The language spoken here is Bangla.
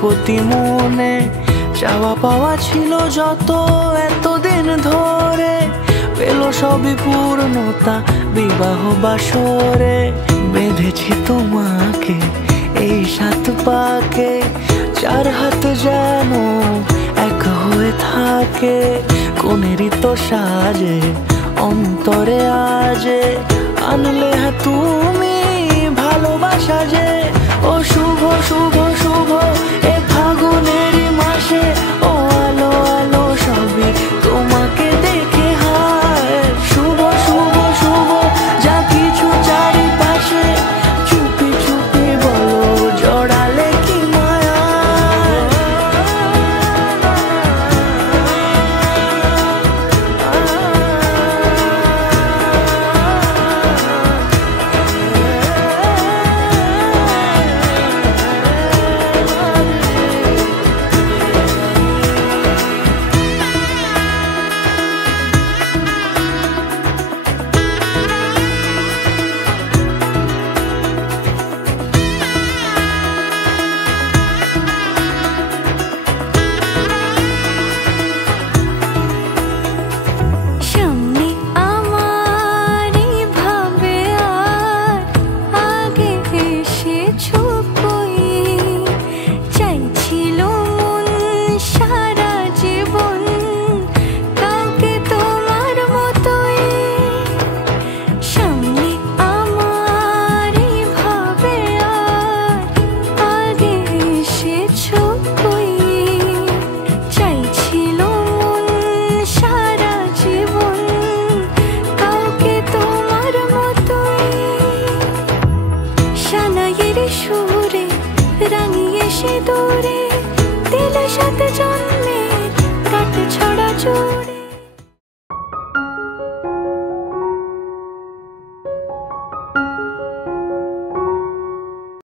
প্রতি মনে চাওয়া পাওয়া ছিল যত এতদিন ধরে, পেল সবই পূর্ণতা বিবাহ বাসরে। বেঁধেছি তোমাকে এই 7 পাকে, 4 হাত যেন এক হয়ে থাকে। কোনেরই তো সাজে অন্তরে আজে আনলে হ্যাঁ তুমি ভালোবাসা যে। ও শুভ শুভ শুভ এ ফাগুনেরই মাসে, ও আলো আলো সবই তোমাকে দেখে হায়। শুভ শুভ শুভ যা কিছু চারিপাশে, চুপি চুপি বলো জড়ালে কি মায়া। সুরে রাঙিয়ে সে দূরে দিলে 7 জন্মের কাটে ছড়া জোরে।